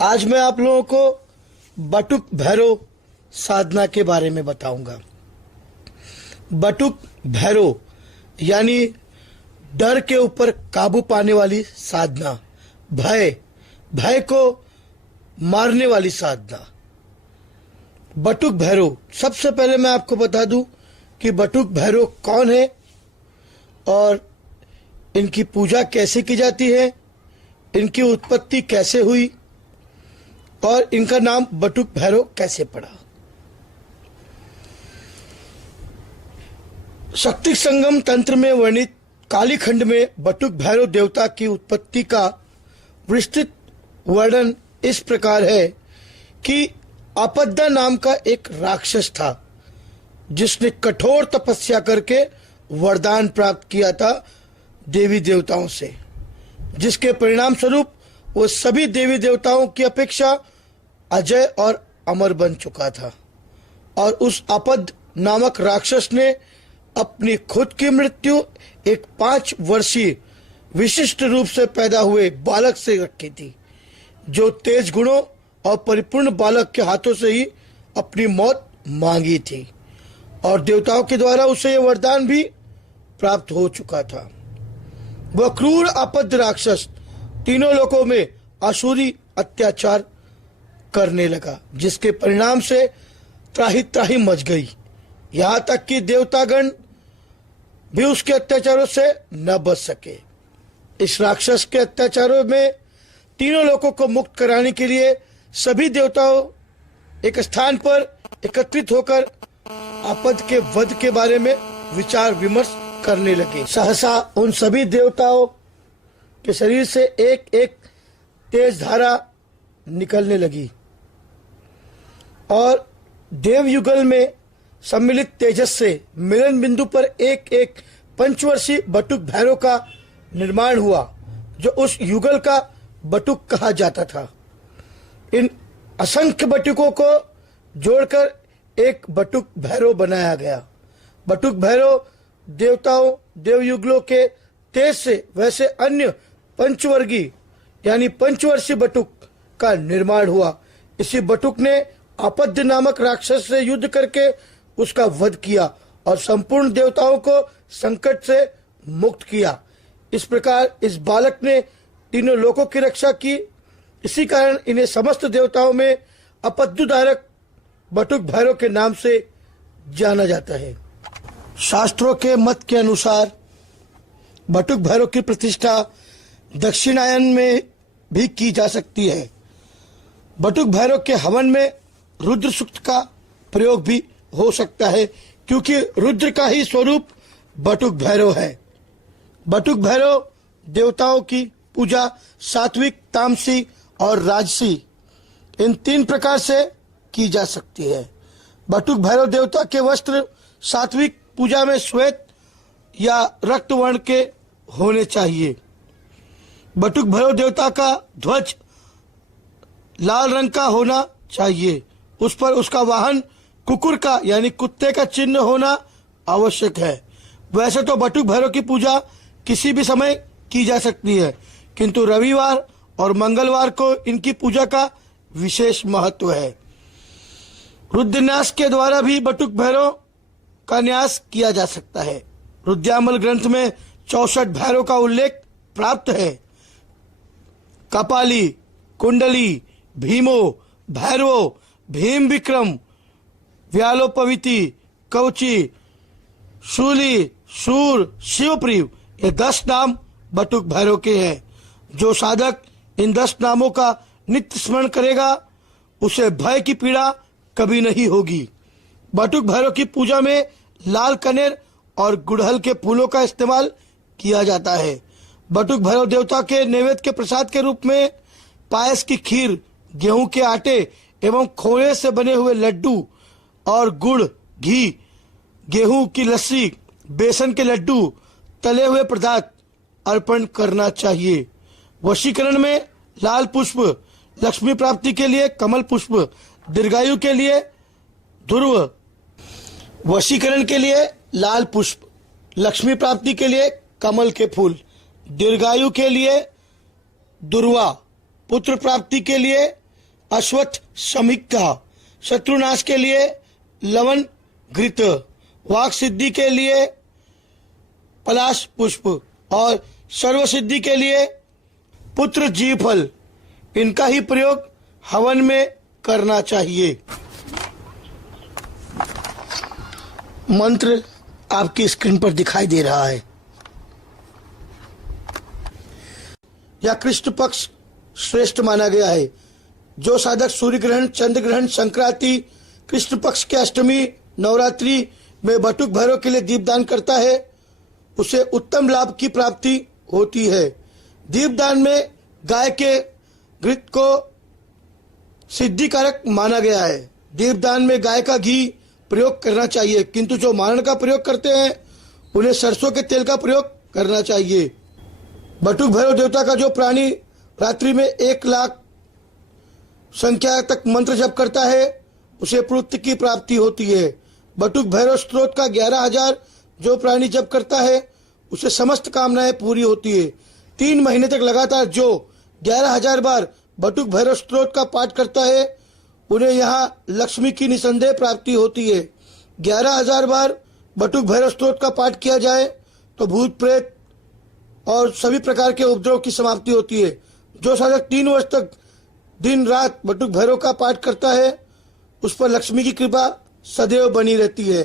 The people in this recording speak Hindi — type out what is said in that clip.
आज मैं आप लोगों को बटुक भैरव साधना के बारे में बताऊंगा। बटुक भैरव यानी डर के ऊपर काबू पाने वाली साधना, भय को मारने वाली साधना। बटुक भैरव, सबसे पहले मैं आपको बता दूं कि बटुक भैरव कौन है और इनकी पूजा कैसे की जाती है, इनकी उत्पत्ति कैसे हुई और इनका नाम बटुक भैरव कैसे पड़ा। शक्ति संगम तंत्र में वर्णित कालीखंड में बटुक भैरव देवता की उत्पत्ति का विस्तृत वर्णन इस प्रकार है कि आपद्दा नाम का एक राक्षस था जिसने कठोर तपस्या करके वरदान प्राप्त किया था देवी देवताओं से, जिसके परिणाम स्वरूप वो सभी देवी देवताओं की अपेक्षा अजय और अमर बन चुका था। और उस आपद नामक राक्षस ने अपनी खुद की मृत्यु एक 5 वर्षीय विशिष्ट रूप से पैदा हुए बालक से रखी थी, जो तेज गुणों और परिपूर्ण बालक के हाथों से ही अपनी मौत मांगी थी और देवताओं के द्वारा उसे यह वरदान भी प्राप्त हो चुका था। वह क्रूर आपद राक्षस तीनों लोकों में आसुरी अत्याचार करने लगा, जिसके परिणाम से त्राही त्राही मच गई। यहाँ तक कि देवतागण भी उसके अत्याचारों से न बच सके। इस राक्षस के अत्याचारों में तीनों लोकों को मुक्त कराने के लिए सभी देवताओं एक स्थान पर एकत्रित होकर आपद के वध के बारे में विचार विमर्श करने लगे। सहसा उन सभी देवताओं के शरीर से एक एक तेज धारा निकलने लगी और देवयुगल में सम्मिलित तेजस से मिलन बिंदु पर एक एक पंचवर्षीय बटुक भैरव का निर्माण हुआ, जो उस युगल का बटुक कहा जाता था। इन असंख्य बटुकों को जोड़कर एक बटुक भैरव बनाया गया। बटुक भैरव देवताओं देवयुगलों के तेज से वैसे अन्य पंचवर्गीय यानी पंचवर्षीय बटुक का निर्माण हुआ। इसी बटुक ने आपद्य नामक राक्षस से युद्ध करके उसका वध किया और संपूर्ण देवताओं को संकट से मुक्त किया। इस प्रकार इस बालक ने तीनों लोकों की रक्षा की। इसी कारण इन्हें समस्त देवताओं में आपद्युदारक बटुक भैरव के नाम से जाना जाता है। शास्त्रों के मत के अनुसार बटुक भैरव की प्रतिष्ठा दक्षिणायन में भी की जा सकती है। बटुक भैरव के हवन में रुद्र सूक्त का प्रयोग भी हो सकता है, क्योंकि रुद्र का ही स्वरूप बटुक भैरव है। बटुक भैरव देवताओं की पूजा सात्विक, तामसी और राजसी इन 3 प्रकार से की जा सकती है। बटुक भैरव देवता के वस्त्र सात्विक पूजा में श्वेत या रक्त वर्ण के होने चाहिए। बटुक भैरव देवता का ध्वज लाल रंग का होना चाहिए। उस पर उसका वाहन कुकुर का यानी कुत्ते का चिन्ह होना आवश्यक है। वैसे तो बटुक भैरव की पूजा किसी भी समय की जा सकती है, किंतु रविवार और मंगलवार को इनकी पूजा का विशेष महत्व है। रुद्रन्यास के द्वारा भी बटुक भैरव का न्यास किया जा सकता है। रुद्यामल ग्रंथ में 64 भैरव का उल्लेख प्राप्त है। कपाली, कुंडली, भीमो, भैरवो, भीम विक्रम, व्यालोपविति, कवची, शूली, शूर, शिवप्रिय, ये 10 नाम बटुक भैरव के हैं। जो साधक इन 10 नामों का नित्य स्मरण करेगा उसे भय की पीड़ा कभी नहीं होगी। बटुक भैरव की पूजा में लाल कनेर और गुड़हल के फूलों का इस्तेमाल किया जाता है। बटुक भैरव देवता के नैवेद्य के प्रसाद के रूप में पायस की खीर, गेहूं के आटे एवं खोए से बने हुए लड्डू और गुड़, घी, गेहूं की लस्सी, बेसन के लड्डू, तले हुए पदार्थ अर्पण करना चाहिए। वशीकरण में लाल पुष्प, लक्ष्मी प्राप्ति के लिए कमल पुष्प, दीर्घायु के लिए ध्रुव। वशीकरण के लिए लाल पुष्प, लक्ष्मी प्राप्ति के लिए कमल के फूल, दीर्घायु के लिए दुर्वा, पुत्र प्राप्ति के लिए अश्वत्थ समिक्का, शत्रुनाश के लिए लवन घृत, वाक सिद्धि के लिए पलाश पुष्प और सर्व सिद्धि के लिए पुत्र जी फल, इनका ही प्रयोग हवन में करना चाहिए। मंत्र आपकी स्क्रीन पर दिखाई दे रहा है। यह कृष्ण पक्ष श्रेष्ठ माना गया है। जो साधक सूर्य ग्रहण, चंद्र ग्रहण, संक्रांति, कृष्ण पक्ष के अष्टमी, नवरात्रि में बटुक भैरव के लिए दीपदान करता है, उसे उत्तम लाभ की प्राप्ति होती है। दीपदान में गाय के घृत को सिद्धिकारक माना गया है। दीपदान में गाय का घी प्रयोग करना चाहिए, किंतु जो मारण का प्रयोग करते हैं उन्हें सरसों के तेल का प्रयोग करना चाहिए। बटुक भैरव देवता का जो प्राणी रात्रि में 1 लाख संख्या तक मंत्र जप करता है, उसे पुत्र की प्राप्ति होती है। बटुक भैरव स्त्रोत का 11,000 जो प्राणी जप करता है, उसे समस्त कामनाएं पूरी होती है। 3 महीने तक लगातार जो 11,000 बार बटुक भैरव स्त्रोत का पाठ करता है, उन्हें यहाँ लक्ष्मी की निसंदेह प्राप्ति होती है। 11,000 बार बटुक भैरव स्त्रोत का पाठ किया जाए तो भूत प्रेत और सभी प्रकार के उपद्रव की समाप्ति होती है। जो साधक 3 वर्ष तक दिन रात बटुक भैरव का पाठ करता है, उस पर लक्ष्मी की कृपा सदैव बनी रहती है।